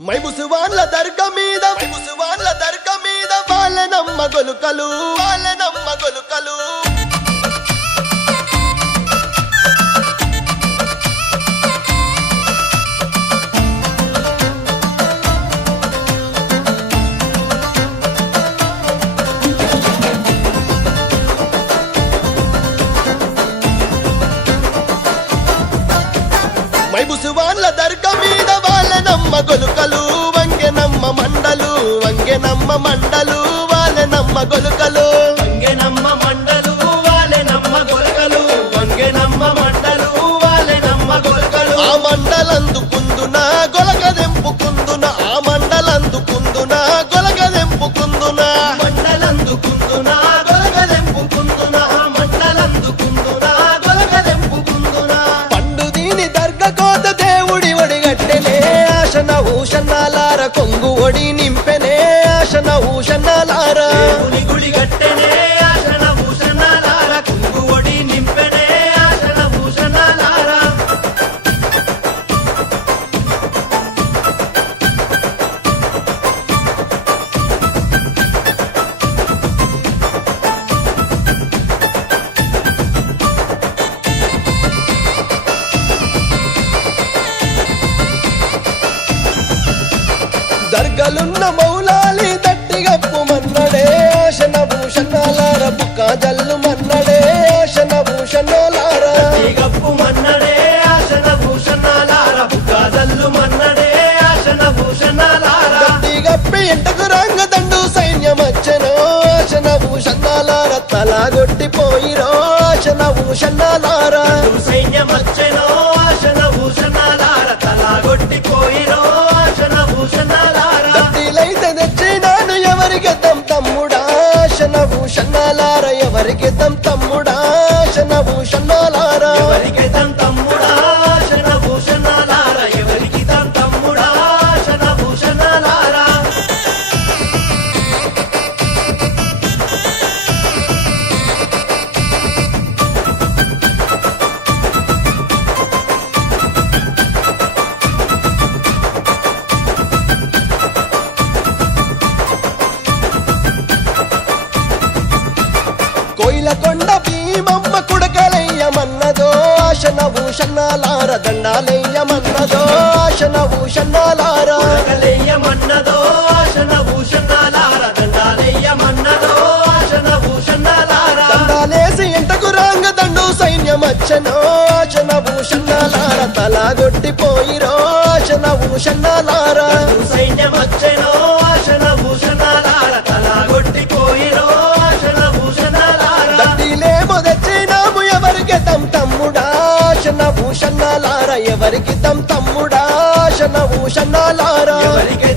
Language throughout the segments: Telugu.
మైముసువాన్ల దర్గ మీద మైముసువాన్ల దర్గ మీద వాళ్ళనమ్మ గొలుకలు వాళ్ళనమ్మ గొలుకలు. మైముసువాన్ల దర్గ మీద వాళ్ళనమ్మ గొలు వంగెనమ్మ మండలు గొలుకలు. మండలు వాలెనమ్మ గొలకలు. వంగెనమ్మ మండలు వాలెనమ్మ గొలకలు. ఆ మండలందుకుందున గొలగదెంపుకుందున ఆ మండలందుకుందున గొలగదెంపుకుందున మండలందుకుందునా గొలగదెంపుకుందునా మండలందుకుందునా గొలగదెంపుకుందునా పండు దీని దర్గ కోత దేవుడి ఒడిగట్టెనే ఆశన ఊషన్నాలార కొంగు ఒడి దర్గలున్న మౌలాలి దట్టిగప్పు మన్నడే ఆశన భూషన్నాలార బుక్క జల్లు మన్నడే. ఆశన భూషన్నాలార గప్పు మన్నడే ఆశన భూషణాలార బుక్కాజల్లు మన్నడే. ఆశన భూషణాలార గప్పి ఎంటకు రంగ దండు సైన్యమచ్చనో. ఆశన భూషన్నాలార తలాగొట్టిపోయిరో ఆశన భూషన్నాలార సైన్యమచ్చెనో. ఆశన భూషన్నాలార ఎవరికి తమ్ముడా ఆశన భూషన్నాలార కోయిలకొండ భీమమ్మ కుడకలయ్యమన్నదో ఆశన భూషన్నాలార దండాలయ్యమన్నదో ఆశన భూషన్నాలార కలయ్యమన్నదో ఆశన భూషణాలార దండాలయ్యమన్నదో ఆశన భూషణాలార దండాలేసి ఎంటకు రాంగ దండు సైన్యమచ్చెనో ఆశన భూషన్నాలార ఎవరికి తమ్ముడా? ఆశన భూషన్నాలార ఎవరికి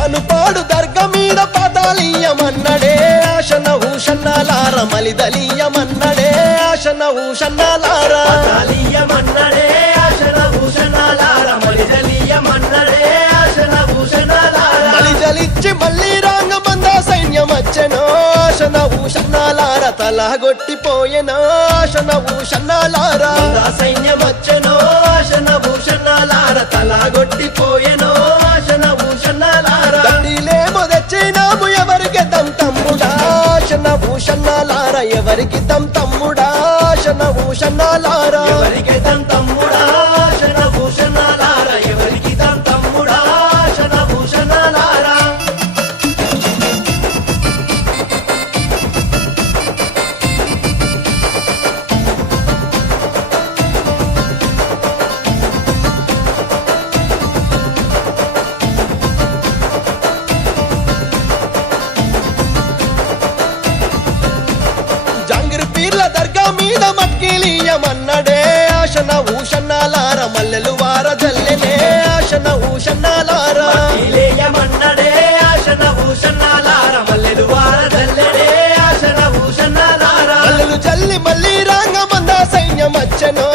జానుపాడు దర్గ మీద పదాలీయమన్నడే ఆశన ఊషన్నాలార మలిదలీయమన్నడే ఆశన ఊషన్నాలార కాళీయమన్నడే ఆశన మళ్ళీ ఊషన్నాలార తలగొట్టిపోయెనో ఆశన ఊషన్నాలార ఆశన తలాగొట్టిపోయెనో ఆశన ఎవరికి తమ్ తమ్ముడా? ఆశన భూషన్నాలార ఎవరికి తమ్ చల్లి మళ్ళీ రంగమంద సైన్యం వచ్చను